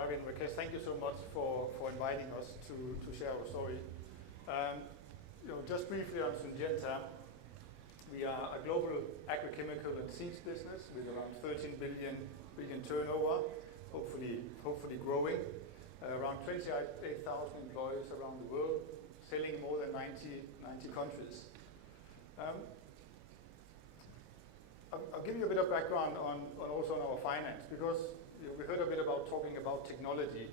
Ravi and Rakesh, thank you so much for inviting us to share our story. Just briefly on Syngenta, we are a global agrochemical and seeds business with around 13 billion turnover, hopefully growing. Around 28,000 employees around the world, selling in more than 90 countries. I'll give you a bit of background on our finance, because we heard a bit about talking about technology,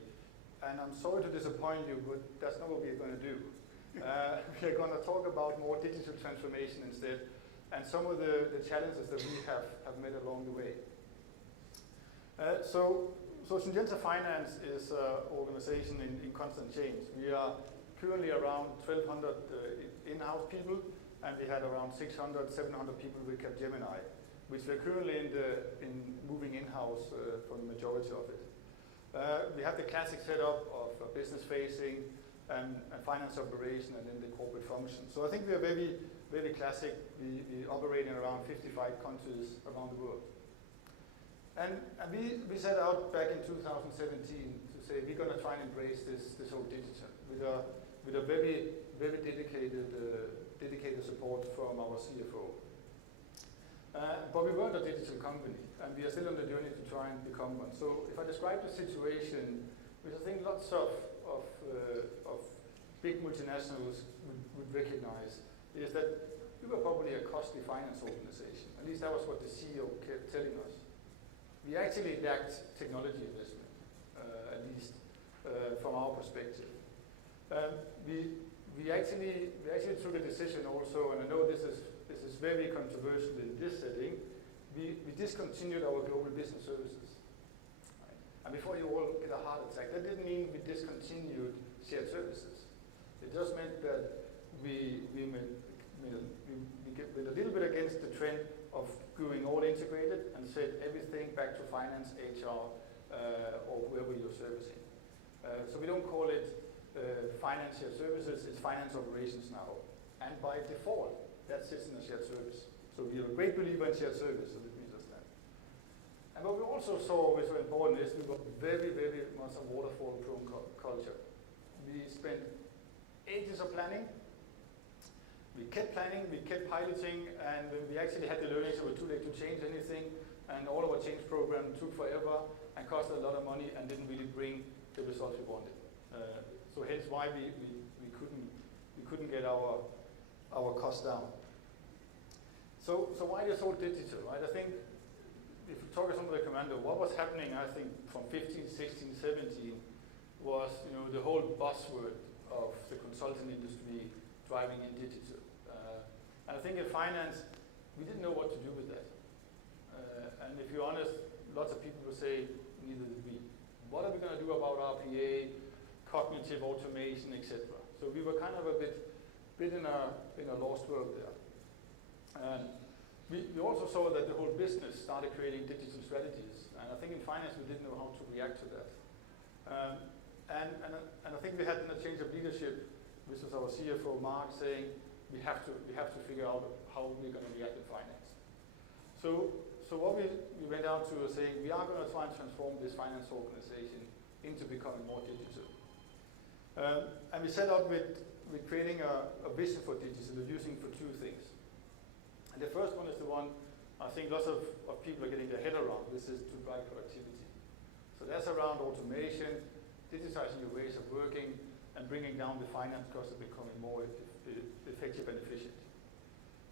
and I'm sorry to disappoint you, but that's not what we're going to do. We're going to talk about more digital transformation instead, and some of the challenges that we have met along the way. So Syngenta Finance is an organization in constant change. We are currently around 1,200 in-house people, and we had around 600, 700 people with Capgemini, which we're currently in moving in-house for the majority of it. We have the classic setup of business facing and finance operation and then the corporate function. So I think we are very, very classic. We operate in around 55 countries around the world. And we set out back in 2017 to say we're going to try and embrace this whole digital with a very, very dedicated support from our CFO. But we weren't a digital company, and we are still on the journey to try and become one. So if I describe the situation, which I think lots of big multinationals would recognize, is that we were probably a costly finance organization. At least that was what the CEO kept telling us. We actually lacked technology investment, at least from our perspective. We actually took a decision also, and I know this is very controversial in this setting. We discontinued our global business services. Right? And before you all get a heart attack, that didn't mean we discontinued shared services. It just meant that we went a little bit against the trend of going all integrated and set everything back to finance, HR, or whoever you're servicing. So we don't call it finance shared services, it's finance operations now. And by default, that sits in a shared service. So we are a great believer in shared service, so let me just that. And what we also saw was so important is we were very, very much a waterfall-prone culture. We spent ages of planning. We kept planning, we kept piloting, and when we actually had the learnings, it was too late to change anything, and all of our change program took forever and cost a lot of money and didn't really bring the results we wanted. So hence why we couldn't get our costs down. So why this whole digital, right? I think if you talk to some of the commando, what was happening, I think, from 15, 16, 17 was, the whole buzzword of the consulting industry driving in digital. And I think in finance, we didn't know what to do with that. And if you're honest, lots of people will say, neither did we. What are we going to do about RPA, cognitive automation, etc.? So we were kind of a bit in a lost world there. And we also saw that the whole business started creating digital strategies. And I think in finance, we didn't know how to react to that. And I think we had a change of leadership. This was our CFO, Mark, saying we have to figure out how we're going to react in finance. So what we went out to was saying we are going to try and transform this finance organization into becoming more digital. And we set out with creating a vision for digital, using for two things. And the first one is the one I think lots of people are getting their head around. This is to drive productivity. So that's around automation, digitizing your ways of working, and bringing down the finance costs and becoming more effective and efficient.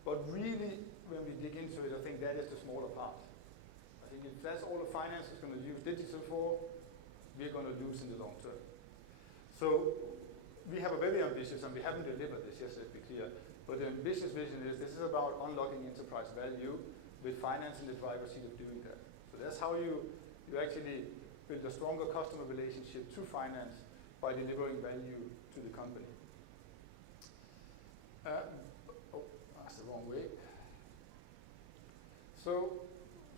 But really, when we dig into it, I think that is the smaller part. I think if that's all the finance is going to use digital for, we're going to lose in the long term. So we have a very ambitious, and we haven't delivered this, yes, let's be clear, but the ambitious vision is this is about unlocking enterprise value with finance in the driver's seat of doing that. So that's how you actually build a stronger customer relationship to finance by delivering value to the company. That's the wrong way. So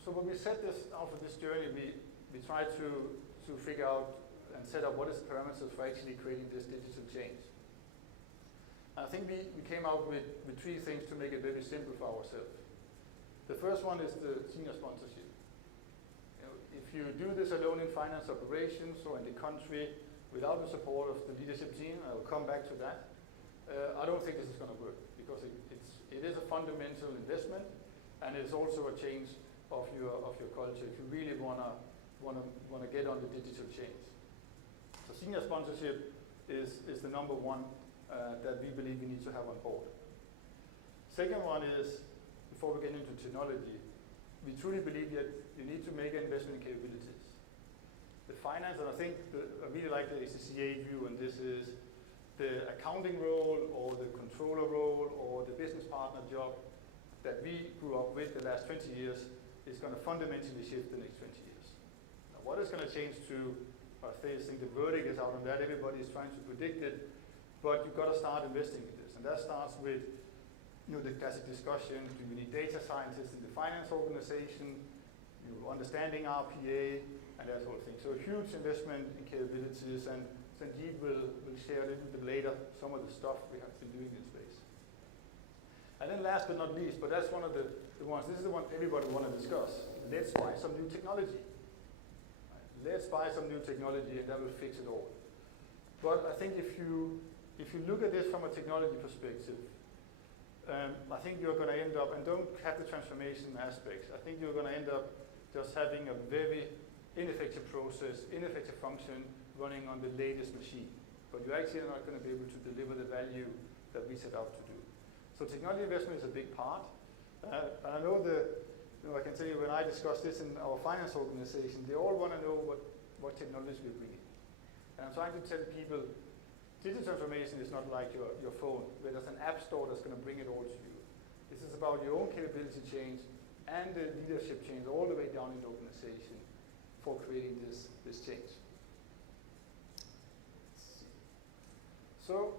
when we set this out for this journey, we tried to figure out and set up what is the parameters for actually creating this digital change. And I think we came out with three things to make it very simple for ourselves. The first one is the senior sponsorship. If you do this alone in finance operations or in the country without the support of the leadership team, I will come back to that, I don't think this is going to work, because it is a fundamental investment, and it's also a change of your culture if you really want to get on the digital change. So senior sponsorship is the number one that we believe we need to have on board. Second one is, before we get into technology, we truly believe that you need to make an investment in capabilities. The finance, and I think I really like the ACCA view, and this is the accounting role or the controller role or the business partner job that we grew up with the last 20 years is going to fundamentally shift the next 20 years. Now, what is going to change to, I think the verdict is out on that, everybody is trying to predict it, but you've got to start investing in this, and that starts with the classic discussion: do you need data scientists in the finance organization, understanding RPA, and that sort of thing. So a huge investment in capabilities, and Sanjeev will share a little bit later some of the stuff we have been doing in space. And then last but not least, but that's one of the ones, this is the one everybody want to discuss, let's buy some new technology. Right? Let's buy some new technology and that will fix it all. But I think if you look at this from a technology perspective, I think you're going to end up, and don't have the transformation aspects, I think you're going to end up just having a very ineffective process, ineffective function running on the latest machine. But you're actually not going to be able to deliver the value that we set out to do. So technology investment is a big part. And I know I can tell you when I discuss this in our finance organization, they all want to know what technology we're bringing. And I'm trying to tell people, digital transformation is not like your phone, where there's an app store that's going to bring it all to you. This is about your own capability change and the leadership change all the way down in the organization for creating this change. So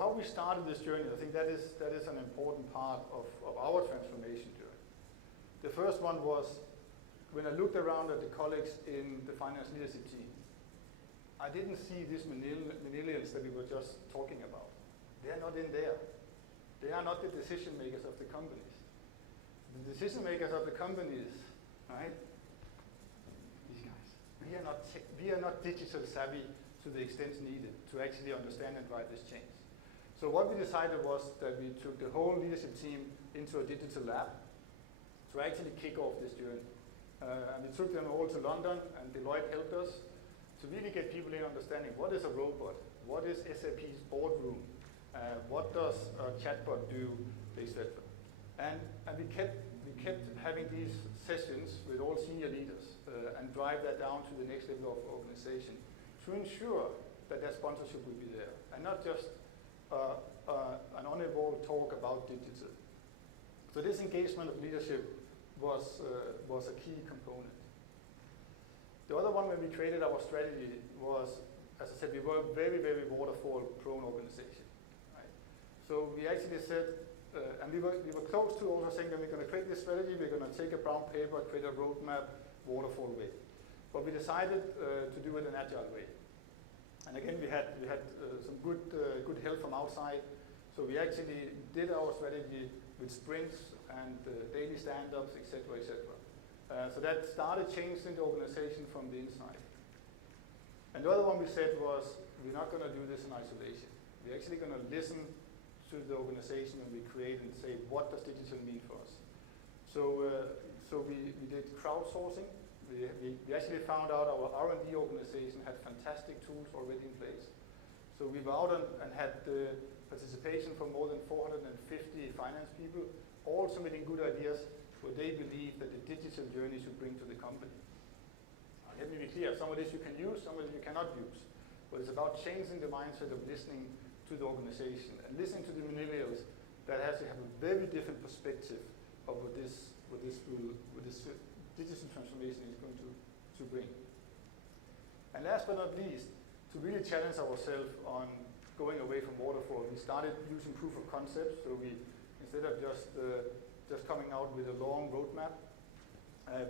how we started this journey, I think that is an important part of our transformation journey. The first one was when I looked around at the colleagues in the finance leadership team. I didn't see these millennials that we were just talking about. They are not in there. They are not the decision makers of the companies. The decision makers of the companies, right? These guys. We are not digital savvy to the extent needed to actually understand and drive this change. So what we decided was that we took the whole leadership team into a digital lab to actually kick off this journey. And we took them all to London, and Deloitte helped us to really get people in understanding what is a robot, what is SAP's boardroom, what does a chatbot do, etc. And we kept having these sessions with all senior leaders and drive that down to the next level of organization to ensure that sponsorship will be there, and not just an unevolved talk about digital. So this engagement of leadership was a key component. The other one when we created our strategy was, as I said, we were a very, very waterfall-prone organization. Right? So we actually said, and we were close to also saying that we're going to create this strategy, we're going to take a brown paper, create a roadmap, waterfall way. But we decided to do it an agile way. And again, we had some good help from outside. So we actually did our strategy with sprints and daily stand-ups, etc., etc. So that started changing the organization from the inside. And the other one we said was, we're not going to do this in isolation. We're actually going to listen to the organization when we create and say, what does digital mean for us? So we did crowdsourcing. We actually found out our R&D organization had fantastic tools already in place. So we were out and had the participation from more than 450 finance people, all submitting good ideas what they believe that the digital journey should bring to the company. Let me be clear, some of this you can use, some of it you cannot use. But it's about changing the mindset of listening to the organization and listening to the millennials that actually have a very different perspective of what this digital transformation is going to bring. And last but not least, to really challenge ourselves on going away from waterfall, we started using proof of concepts. So we, instead of just coming out with a long roadmap,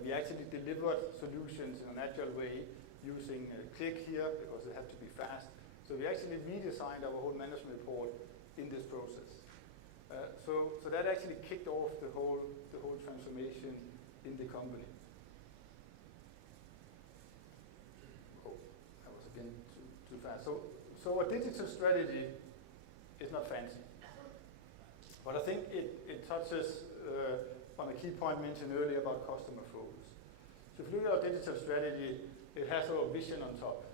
we actually delivered solutions in an agile way using click here because it had to be fast. So we actually redesigned our whole management report in this process. So that actually kicked off the whole transformation in the company. fast. So a digital strategy is not fancy. But I think it touches on a key point mentioned earlier about customer focus. So if you look at our digital strategy, it has our vision on top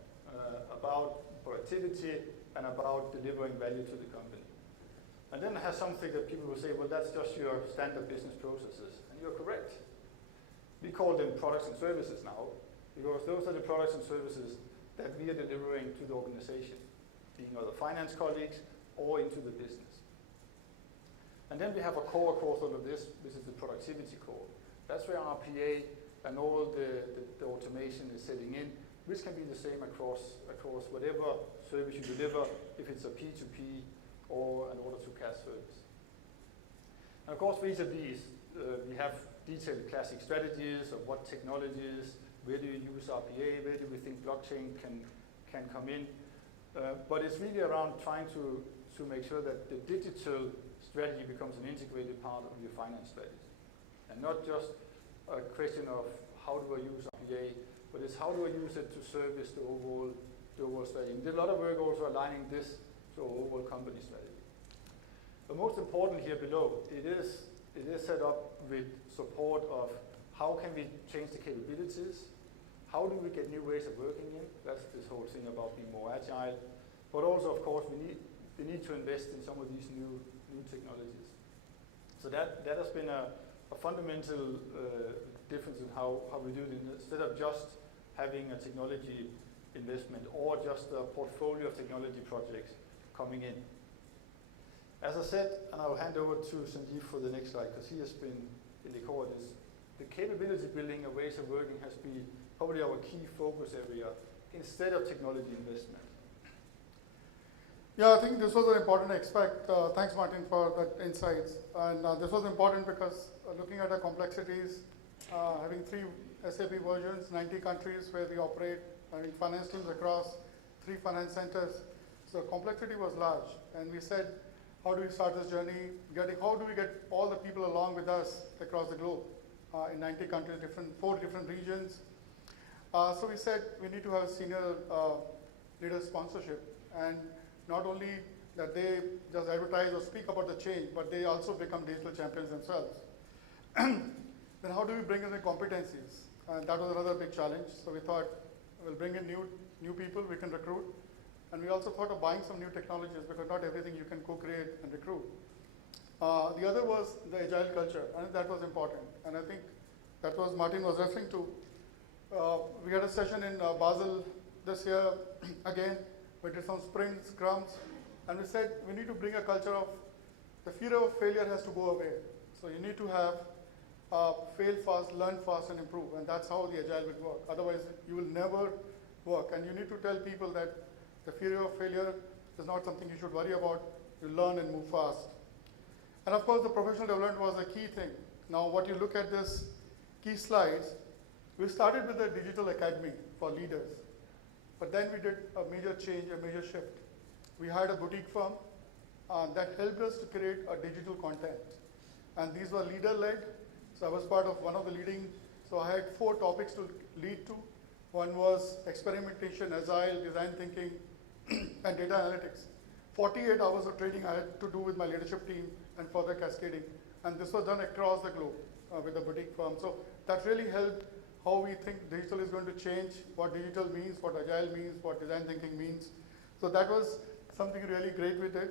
about productivity and about delivering value to the company. And then it has something that people will say, well, that's just your standard business processes. And you're correct. We call them products and services now, because those are the products and services that we are delivering to the organization, being other finance colleagues or into the business. And then we have a core across all of this, which is the productivity core. That's where RPA and all the automation is setting in, which can be the same across whatever service you deliver, if it's a P2P or an order-to-cash service. And of course, for each of these, we have detailed classic strategies of what technologies, where do you use RPA, where do we think blockchain can come in. But it's really around trying to make sure that the digital strategy becomes an integrated part of your finance strategy. And not just a question of how do I use RPA, but it's how do I use it to service the overall strategy. We did a lot of work also aligning this to our overall company strategy. The most important here below, it is set up with support of how can we change the capabilities, how do we get new ways of working in, that's this whole thing about being more agile, but also of course we need to invest in some of these new technologies. So that has been a fundamental difference in how we do it, instead of just having a technology investment or just a portfolio of technology projects coming in. As I said, and I'll hand over to Sanjeev for the next slide, because he has been in the core of this, the capability building and ways of working has been probably our key focus area instead of technology investment. Yeah, I think this was an important aspect. Thanks, Martin, for that insights. And this was important because looking at the complexities, having 3 SAP versions, 90 countries where we operate, having finance teams across 3 finance centers. So complexity was large. And we said, how do we start this journey? How do we get all the people along with us across the globe in 90 countries, 4 different regions? So we said we need to have senior leader sponsorship. And not only that they just advertise or speak about the change, but they also become digital champions themselves. Then how do we bring in the competencies? And that was another big challenge. So we thought we'll bring in new people we can recruit. And we also thought of buying some new technologies, because not everything you can co-create and recruit. The other was the agile culture, and that was important. And I think that was Martin was referring to. We had a session in Basel this year, again, we did some sprints, scrums, and we said we need to bring a culture of the fear of failure has to go away. So you need to have fail fast, learn fast, and improve, and that's how the agile will work. Otherwise, you will never work, and you need to tell people that the fear of failure is not something you should worry about. You learn and move fast. And of course, the professional development was a key thing. Now, what you look at this key slides, we started with a digital academy for leaders. But then we did a major change, a major shift. We hired a boutique firm that helped us to create a digital content. And these were leader-led. So I was part of one of the leading. So I had 4 topics to lead to. One was experimentation, agile, design thinking, and data analytics. 48 hours of training I had to do with my leadership team and further cascading. And this was done across the globe with a boutique firm. So that really helped how we think digital is going to change, what digital means, what agile means, what design thinking means. So that was something really great we did.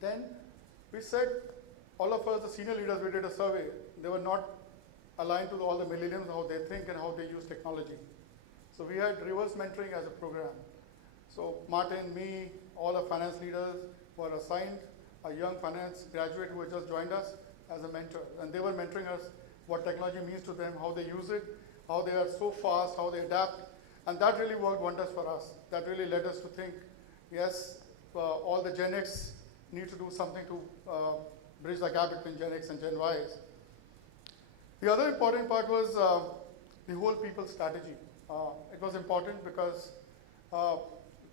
Then we said, all of us, the senior leaders, we did a survey. They were not aligned to all the millennials, how they think and how they use technology. So we had reverse mentoring as a program. So Martin, me, all our finance leaders were assigned a young finance graduate who had just joined us as a mentor. And they were mentoring us what technology means to them, how they use it, how they are so fast, how they adapt. And that really worked wonders for us. That really led us to think, yes, all the Gen X need to do something to bridge the gap between Gen X and Gen Ys. The other important part was the whole people strategy. It was important because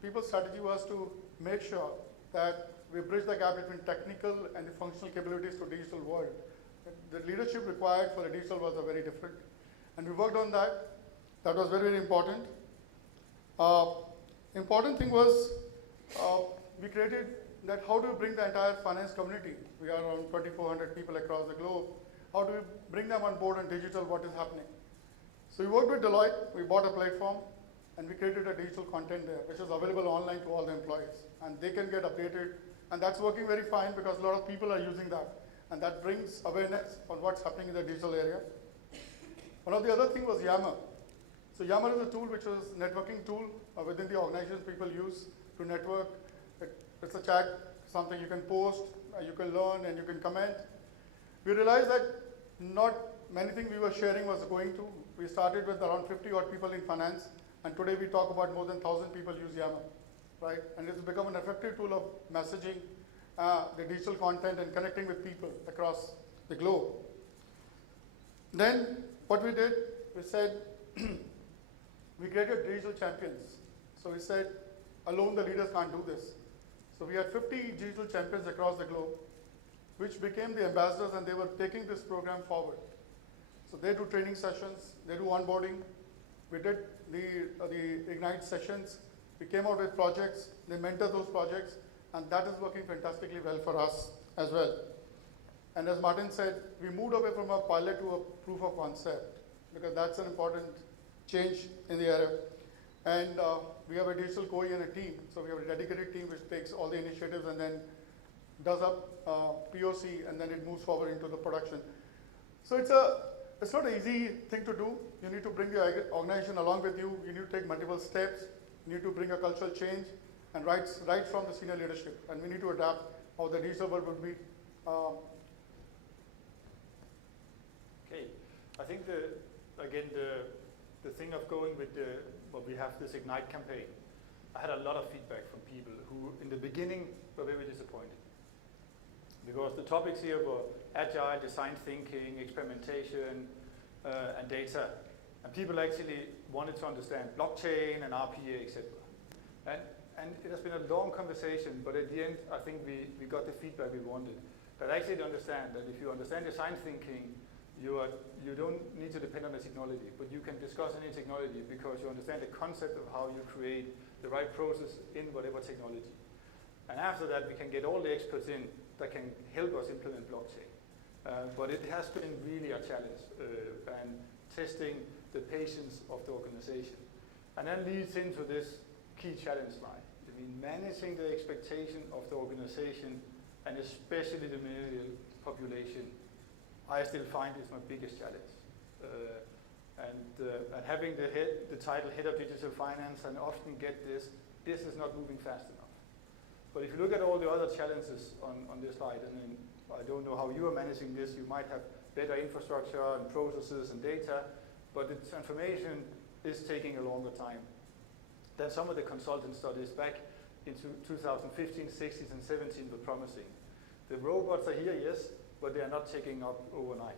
people's strategy was to make sure that we bridge the gap between technical and the functional capabilities to digital world. The leadership required for the digital was very different. And we worked on that. That was very, very important. important thing was we created that how do we bring the entire finance community? We are around 2,400 people across the globe. How do we bring them on board on digital, what is happening? So we worked with Deloitte, we bought a platform, and we created a digital content there, which is available online to all the employees. And they can get updated, and that's working very fine because a lot of people are using that. And that brings awareness on what's happening in the digital area. One of the other thing was Yammer. So Yammer is a tool which is a networking tool within the organization people use to network. It's a chat, something you can post, you can learn, and you can comment. We realized that not many things we were sharing was going to. We started with around 50 odd people in finance, and today we talk about more than 1,000 people use Yammer, right? And it's become an effective tool of messaging, the digital content, and connecting with people across the globe. Then what we did, we said, we created digital champions. So we said, alone the leaders can't do this. So we had 50 digital champions across the globe, which became the ambassadors, and they were taking this program forward. So they do training sessions, they do onboarding. We did the Ignite sessions. We came out with projects, they mentor those projects, and that is working fantastically well for us as well. And as Martin said, we moved away from a pilot to a proof of concept, because that's an important change in the area. And we have a digital COE and a team. So we have a dedicated team which takes all the initiatives and then does up POC, and then it moves forward into the production. So it's not an easy thing to do. You need to bring the organization along with you. You need to take multiple steps. You need to bring a cultural change, and right from the senior leadership. And we need to adapt how the digital world would be. Okay, I think the thing of going with we have this Ignite campaign. I had a lot of feedback from people who, in the beginning, were very disappointed. Because the topics here were agile, design thinking, experimentation, and data. And people actually wanted to understand blockchain and RPA, etc. And it has been a long conversation, but at the end, I think we got the feedback we wanted. That actually to understand that if you understand design thinking, you don't need to depend on the technology, but you can discuss any technology because you understand the concept of how you create the right process in whatever technology. And after that, we can get all the experts in that can help us implement blockchain. But it has been really a challenge, and testing the patience of the organization. And that leads into this key challenge slide. I mean, managing the expectation of the organization, and especially the millennial population, I still find is my biggest challenge. And having the title Head of Digital Finance, and often get this is not moving fast enough. But if you look at all the other challenges on this slide, and then I don't know how you are managing this, you might have better infrastructure and processes and data, but the transformation is taking a longer time than some of the consultant studies back into 2015, 16, and 17 were promising. The robots are here, yes, but they are not taking up overnight.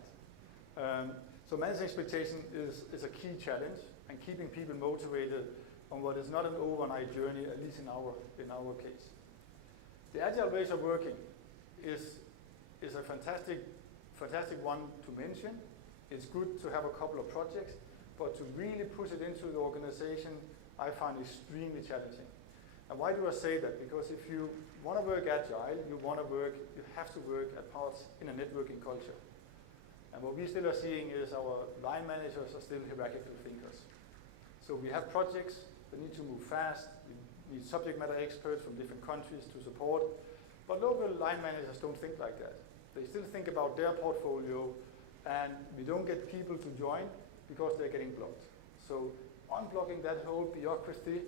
So managing expectation is a key challenge, and keeping people motivated on what is not an overnight journey, at least in our case. The agile ways of working is a fantastic one to mention. It's good to have a couple of projects, but to really push it into the organization, I find extremely challenging. And why do I say that? Because if you want to work agile, you have to work at parts in a networking culture. And what we still are seeing is our line managers are still hierarchical thinkers. So we have projects that need to move fast. We need subject matter experts from different countries to support. But local line managers don't think like that. They still think about their portfolio, and we don't get people to join because they're getting blocked. So unblocking that whole bureaucracy,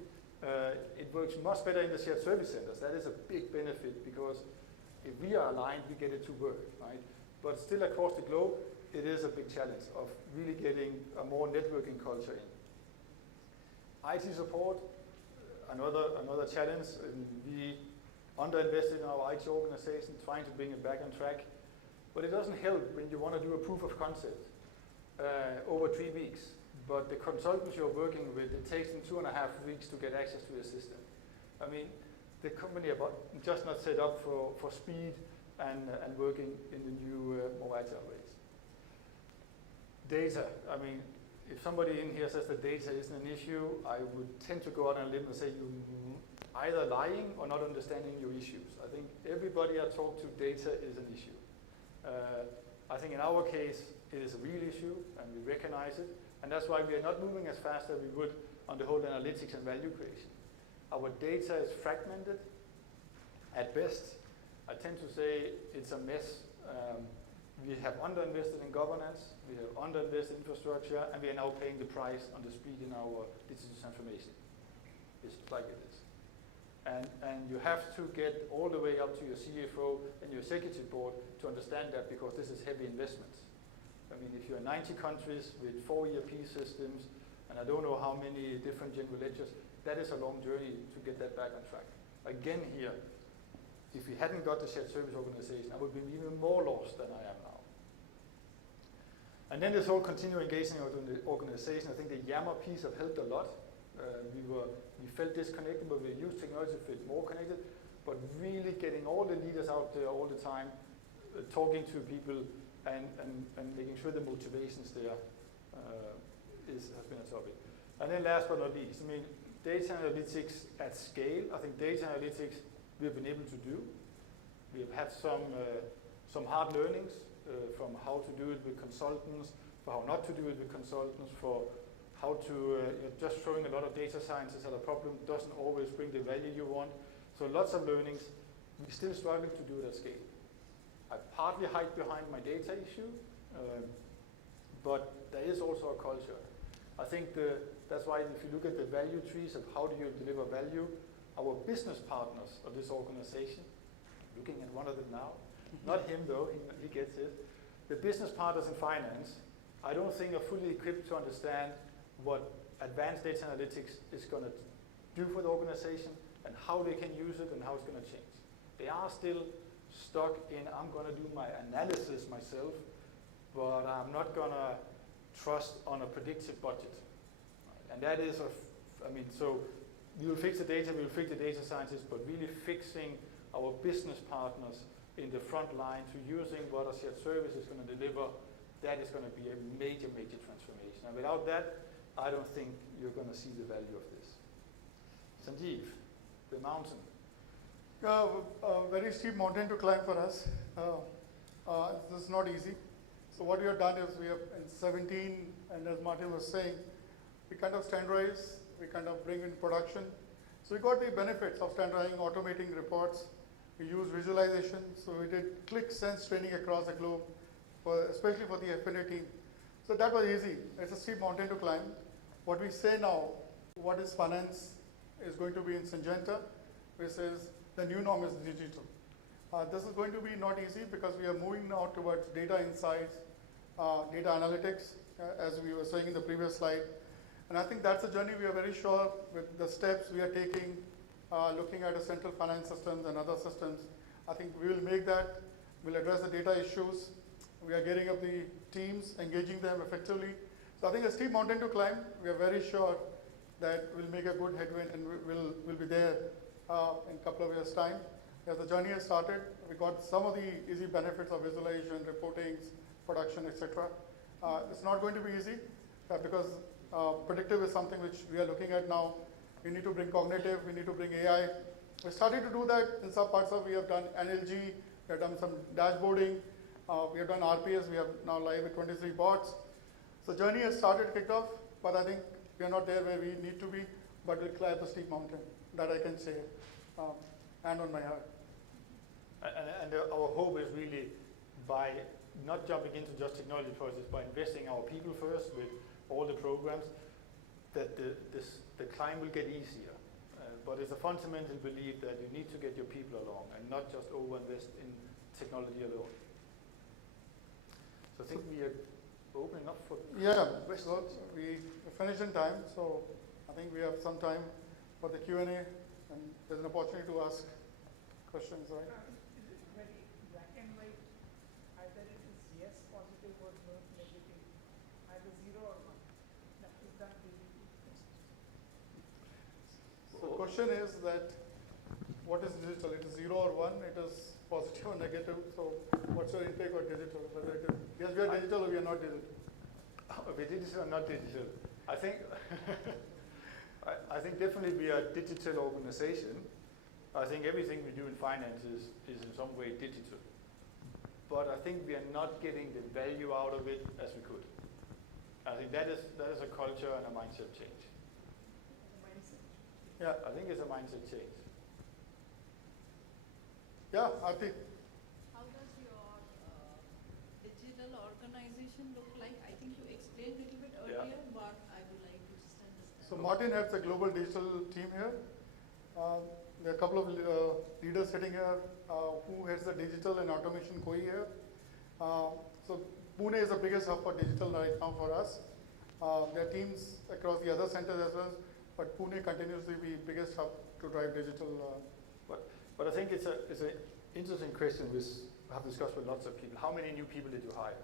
it works much better in the shared service centers. That is a big benefit, because if we are aligned, we get it to work, right? But still across the globe, it is a big challenge of really getting a more networking culture in. IT support, another challenge. We underinvested in our IT organization, trying to bring it back on track. But it doesn't help when you want to do a proof of concept over 3 weeks. But the consultants you're working with, it takes them 2.5 weeks to get access to the system. I mean, the company are just not set up for speed and working in the new more agile ways. Data, I mean, if somebody in here says the data isn't an issue, I would tend to go out on a limb and say you either lying or not understanding your issues. I think everybody I talk to, data is an issue. I think in our case, it is a real issue, and we recognize it, and that's why we are not moving as fast as we would on the whole analytics and value creation. Our data is fragmented at best. I tend to say it's a mess. We have underinvested in governance, we have underinvested in infrastructure, and we are now paying the price on the speed in our digital transformation. It's like it is. And you have to get all the way up to your CFO and your executive board to understand that, because this is heavy investments. I mean, if you're in 90 countries with 4 ERP systems, and I don't know how many different general ledgers, that is a long journey to get that back on track. Again here, if we hadn't got the shared service organization, I would be even more lost than I am now. And then this whole continuing engagement of the organization, I think the Yammer piece have helped a lot. We felt disconnected, but we used technology to feel more connected, but really getting all the leaders out there all the time, talking to people and making sure the motivation's there has been a topic. And then last but not least, I mean, data analytics at scale. I think data analytics we have been able to do. We have had some hard learnings from how to do it with consultants, for how not to do it with consultants, for how to, just throwing a lot of data scientists at a problem doesn't always bring the value you want. So lots of learnings. We're still struggling to do it at scale. I partly hide behind my data issue, but there is also a culture. I think that's why if you look at the value trees of how do you deliver value, our business partners of this organization, looking at one of them now, not him though, he gets it. The business partners in finance, I don't think are fully equipped to understand what advanced data analytics is going to do for the organization and how they can use it and how it's going to change. They are still stuck in, I'm going to do my analysis myself, but I'm not going to trust on a predictive budget. And that is, so we will fix the data, we will fix the data scientists, but really fixing our business partners in the front line to using what a shared service is going to deliver, that is going to be a major, major transformation. And without that, I don't think you're going to see the value of this. Sanjeev, the mountain. A very steep mountain to climb for us. This is not easy. So what we have done is we have in 17, and as Martin was saying, we kind of standardize, we kind of bring in production. So we got the benefits of standardizing, automating reports. We use visualization. So we did click sense training across the globe, especially for the F&A team. So that was easy. It's a steep mountain to climb. What we say now, what is finance is going to be in Syngenta, which is the new norm is digital. This is going to be not easy because we are moving now towards data insights, data analytics, as we were saying in the previous slide. And I think that's a journey we are very sure with the steps we are taking, looking at a central finance systems and other systems. I think we will make that. We'll address the data issues. We are getting up the teams, engaging them effectively. So I think a steep mountain to climb. We are very sure that we'll make a good headwind and we'll be there in a couple of years' time. As the journey has started, we got some of the easy benefits of visualization, reporting, production, etc. It's not going to be easy because predictive is something which we are looking at now. We need to bring cognitive, we need to bring AI. We're starting to do that in some parts of, we have done NLG, we have done some dashboarding, we have done RPS, we have now live with 23 bots. So journey has started, kicked off, but I think we are not there where we need to be, but we'll climb the steep mountain, that I can say, hand on my heart. And our hope is really by not jumping into just technology process, by investing our people first with all the programs, that the climb will get easier. But it's a fundamental belief that you need to get your people along and not just over-invest in technology alone. So I think we are opening up for questions. So we finished in time, so I think we have some time for the Q&A, and there's an opportunity to ask questions, right? Is it very black and white? Either it is yes, positive, or no, negative, either 0 or 1. Is that the So the question is that what is digital? It is 0 or 1, it is positive or negative. So what's your intake of digital? Whether it is yes, we are digital or we are not digital. Are we digital or not digital? I think I think definitely we are a digital organization. I think everything we do in finance is in some way digital. But I think we are not getting the value out of it as we could. I think that is a culture and a mindset change. Yeah, I think it's a mindset change. Yeah, Aarti. How does your digital organization look like? I think you explained a little bit earlier, but I would like to just understand. So Martin heads the global digital team here. There are a couple of leaders sitting here who heads the digital and automation COE here. So Pune is the biggest hub for digital right now for us. There are teams across the other centers as well, but Pune continues to be biggest hub to drive digital. But I think it's an interesting question which I have discussed with lots of people. How many new people did you hire?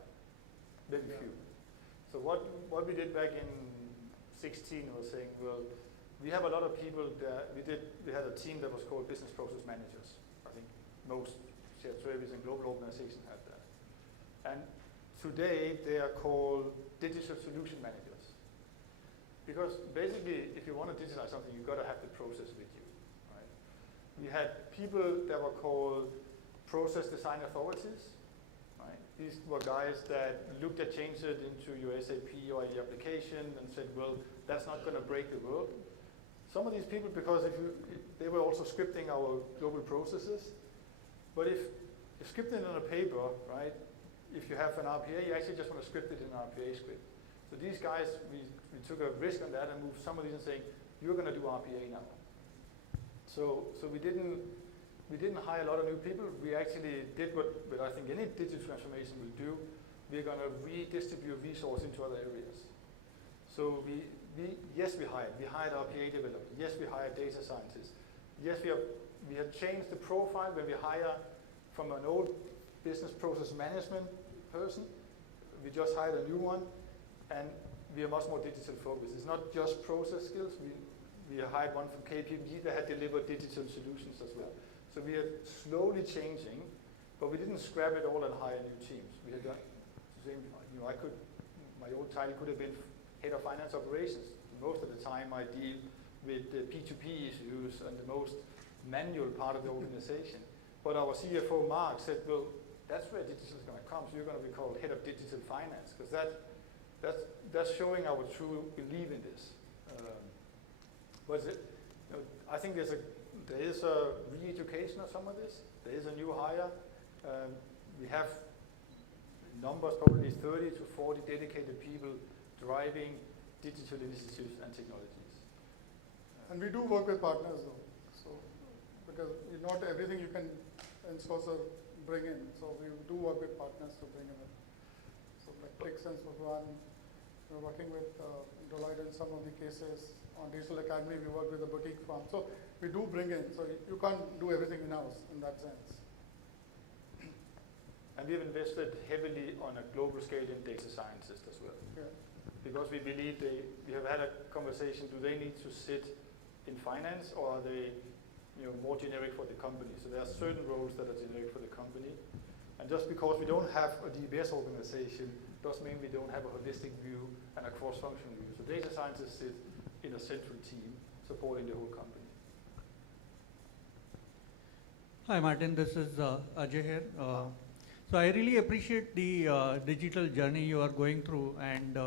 Very few. So what we did back in 16 was saying, well, we have a lot of people that we had a team that was called business process managers. I think most shared service and global organizations have that. And today they are called digital solution managers. Because basically, if you want to digitalize something, you've got to have the process with you. Right? We had people that were called process design authorities. Right? These were guys that looked at changes into your SAP or your application and said, well, that's not going to break the world. Some of these people, because they were also scripting our global processes, but if you script it on a paper, right, if you have an RPA, you actually just want to script it in an RPA script. So these guys, we took a risk on that and moved some of these and saying, you're going to do RPA now. So we didn't hire a lot of new people. We actually did what I think any digital transformation will do. We're going to redistribute resources into other areas. So yes, we hired. We hired RPA developers. Yes, we hired data scientists. Yes, we have changed the profile when we hire from an old business process management person. We just hired a new one, and we are much more digital focused. It's not just process skills. We hired one from KPMG that had delivered digital solutions as well. So we are slowly changing, but we didn't scrap it all and hire new teams. We had done the same. My old title could have been head of finance operations. Most of the time I deal with the P2P issues and the most manual part of the organization. But our CFO, Mark, said, well, that's where digital is going to come. So you're going to be called head of digital finance, because that's showing our true belief in this. I think there is a re-education of some of this. There is a new hire. We have numbers, probably 30 to 40 dedicated people driving digital initiatives and technologies. And we do work with partners though. So, because not everything you can in-source or bring in. So we do work with partners to bring them in. So like ClickSense was one. We're working with Deloitte in some of the cases. On Digital Academy, we work with a boutique firm. So we do bring in. So you can't do everything in-house in that sense. And we've invested heavily on a global scale in data scientists as well. Yeah. Because we believe we have had a conversation, do they need to sit in finance or are they more generic for the company? So there are certain roles that are generic for the company. And just because we don't have a DBS organization doesn't mean we don't have a holistic view and a cross-functional view. So data scientists sit in a central team supporting the whole company. Hi Martin, this is Ajay here. So I really appreciate the digital journey you are going through, and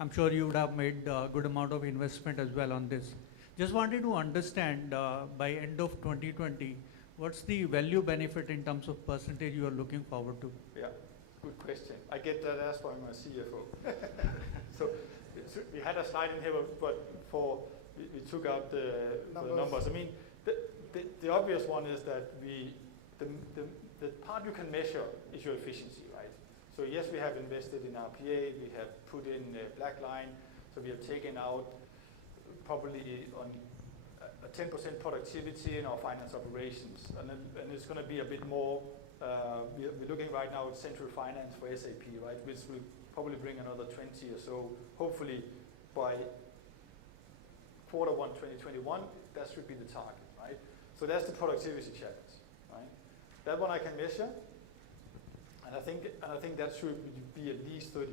I'm sure you would have made a good amount of investment as well on this. Just wanted to understand by end of 2020, what's the value benefit in terms of percentage you are looking forward to? Yeah, good question. I get that asked by my CFO. so we had a slide in here, but we took out the numbers. I mean, the obvious one is that the part you can measure is your efficiency, right? So yes, we have invested in RPA, we have put in black line, so we have taken out probably on a 10% productivity in our finance operations, and it's going to be a bit more. We're looking right now at central finance for SAP, right, which will probably bring another 20 or so, hopefully by Q1 2021, that should be the target, right? So that's the productivity challenge, right? That one I can measure. And I think that should be at least 30%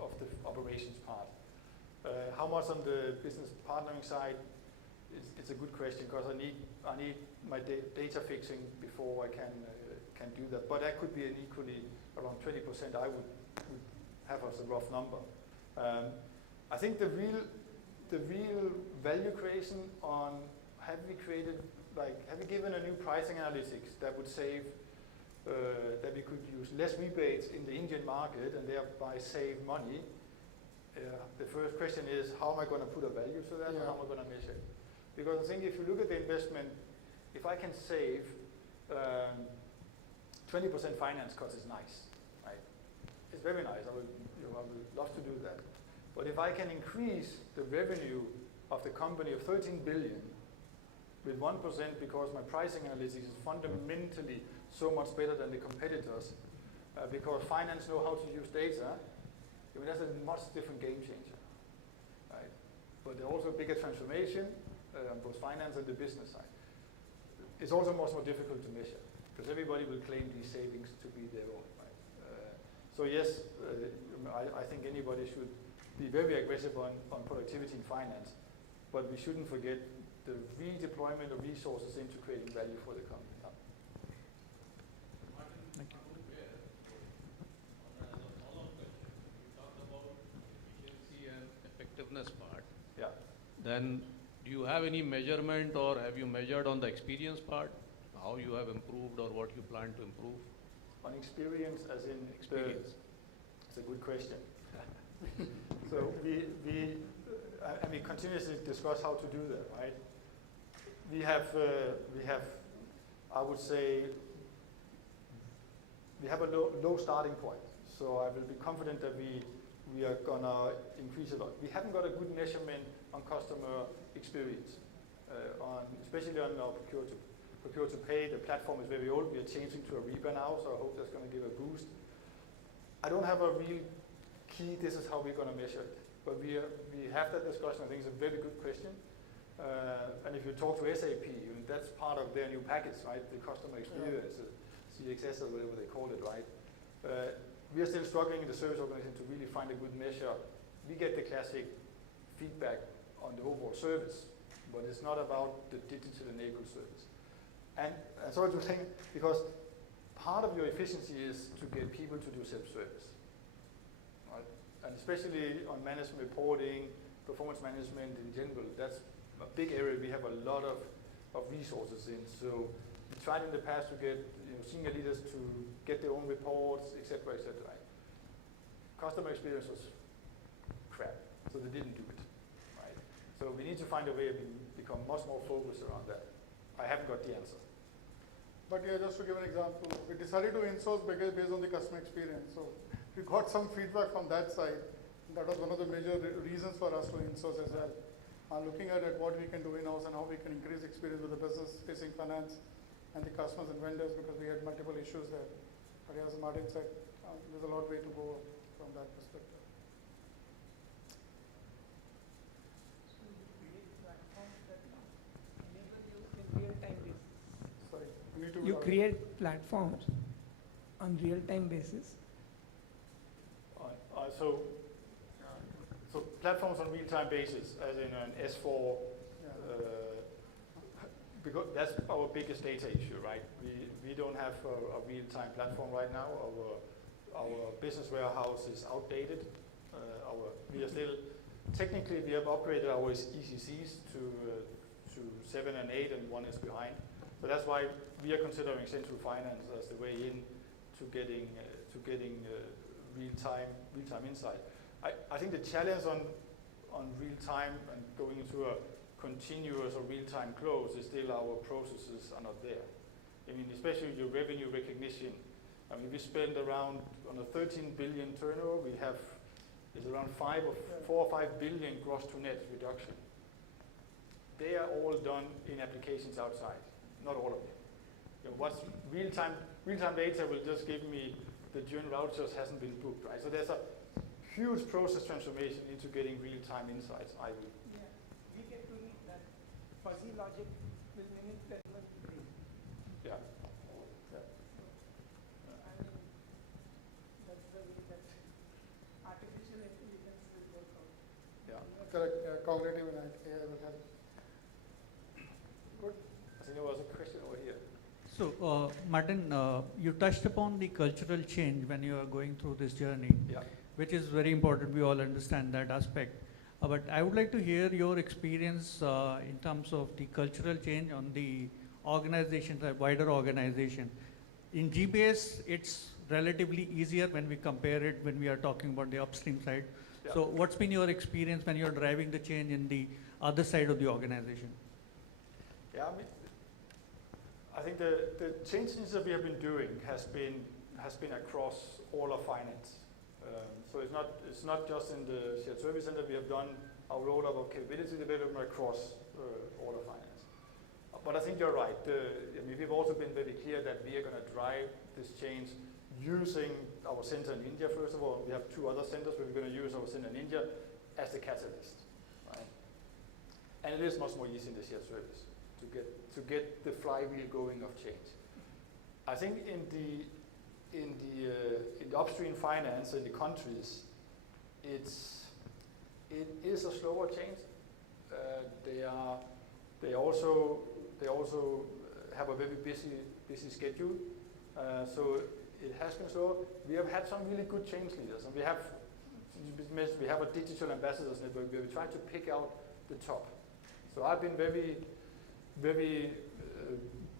of the operations part. How much on the business partnering side? It's a good question because I need my data fixing before I can do that. But that could be an equally around 20%. I would have as a rough number. I think the real value creation on have we given a new pricing analytics that would save that we could use less rebates in the Indian market and thereby save money. The first question is, how am I going to put a value to that? Yeah. How am I going to measure it? Because I think if you look at the investment, if I can save 20% finance cost is nice, right? It's very nice. I would love to do that. But if I can increase the revenue of the company of 13 billion with 1% because my pricing analytics is fundamentally so much better than the competitors, because finance know how to use data, I mean, that's a much different game changer, right? But there's also a bigger transformation on both finance and the business side. It's also much more difficult to measure because everybody will claim these savings to be their own, right? So yes, I think anybody should be very aggressive on productivity in finance, but we shouldn't forget the redeployment of resources into creating value for the company. Thank you. Effectiveness part. Yeah. Then do you have any measurement or have you measured on the experience part? How you have improved or what you plan to improve? On experience as in experience? It's a good question. So we continuously discuss how to do that, right? We have I would say we have a low starting point. So I will be confident that we are gonna increase a lot. We haven't got a good measurement on customer experience, especially on our procure to pay. The platform is very old. We are changing to Ariba now, so I hope that's going to give a boost. I don't have a real key. This is how we're going to measure it, but we have that discussion. I think it's a very good question. And if you talk to SAP, that's part of their new package, right? The customer experience, CXS or whatever they call it, right? We are still struggling in the service organization to really find a good measure. We get the classic feedback on the overall service, but it's not about the digital enabled service. And sorry to think, because part of your efficiency is to get people to do self-service, right? And especially on management reporting, performance management in general, that's a big area we have a lot of resources in. So we tried in the past to get senior leaders to get their own reports, etc., etc. Right? Customer experience was crap, so they didn't do it, right? So we need to find a way to become much more focused around that. I haven't got the answer. But yeah, just to give an example, we decided to insource based on the customer experience. So we got some feedback from that side. That was one of the major reasons for us to insource as well. Looking at what we can do in-house and how we can increase experience with the business facing finance and the customers and vendors, because we had multiple issues there. But as Martin said, there's a lot way to go from that perspective. So you create platforms that enable you in real-time basis. Sorry, you need to. You create platforms on real-time basis. So platforms on real-time basis, as in an S4. Because that's our biggest data issue, right? We don't have a real-time platform right now. Our business warehouse is outdated. We are still technically we have upgraded our ECCs to 7 and 8, and 1 is behind. So that's why we are considering central finance as the way in to getting real-time insight. I think the challenge on real-time and going into a continuous or real-time close is still our processes are not there. I mean, especially your revenue recognition. I mean, we spend around, on a 13 billion turnover, is around 4 or 5 billion gross to net reduction. They are all done in applications outside, not all of them. What's real-time data will just give me the journal vouchers hasn't been booked, right? So there's a huge process transformation into getting real-time insights, I would. Yeah, we get to need that fuzzy logic will mimic the human brain. Yeah. I mean, correct. Cognitive and AI will help. Good. I think there was a question over here. So, Martin, you touched upon the cultural change when you are going through this journey, Yeah. which is very important. We all understand that aspect. But I would like to hear your experience in terms of the cultural change on the organization, the wider organization. In GBS, it's relatively easier when we compare it when we are talking about the upstream side. Yeah. So what's been your experience when you're driving the change in the other side of the organization? Yeah, I think the changes that we have been doing has been across all of finance. So it's not just in the shared service center. We have done our rollout of capability development across all of finance. But I think you're right. We've also been very clear that we are going to drive this change using our center in India. First of all, we have 2 other centers, but we're going to use our center in India as the catalyst, right? And it is much more easy in the shared service to get the flywheel going of change. I think in the upstream finance in the countries, it is a slower change. They also have a very busy schedule. So it has been slow. We have had some really good change leaders, and we have a digital ambassadors network where we try to pick out the top. So I've been very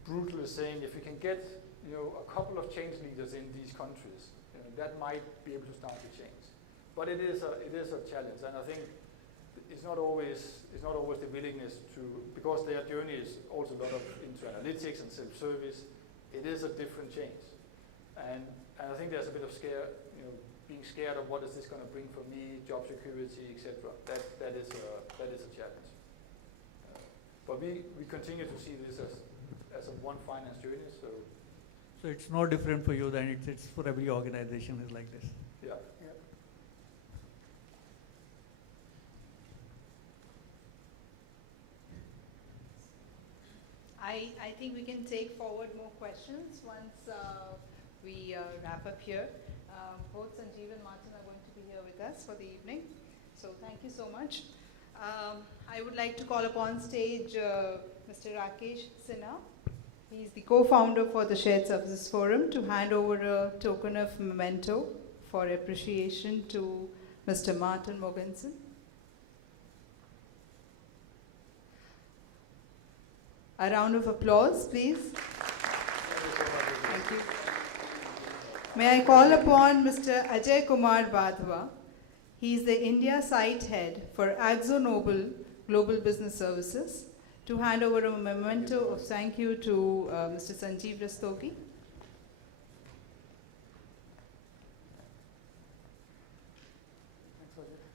brutally saying if we can get a couple of change leaders in these countries, that might be able to start to change. But it is a challenge, and I think it's not always the willingness to, because their journey is also a lot of into analytics and self-service. It is a different change. And I think there's a bit of being scared of what is this going to bring for me, job security, etc. That is a challenge. But we continue to see this as a one finance journey. So it's no different for you than it's for every organization is like this. Yeah. I think we can take forward more questions once we wrap up here. Both Sanjeev and Martin are going to be here with us for the evening. So thank you so much. I would like to call upon stage Mr. Rakesh Sinha. He is the co-founder for the Shared Services Forum to hand over a token of memento for appreciation to Mr. Martin Mogensen. A round of applause, please. Thank you. May I call upon Mr. Ajay Kumar Badhwa. He is the India site head for AkzoNobel Global Business Services to hand over a memento of thank you to Mr. Sanjeev Rastogi. Thanks, Ajay.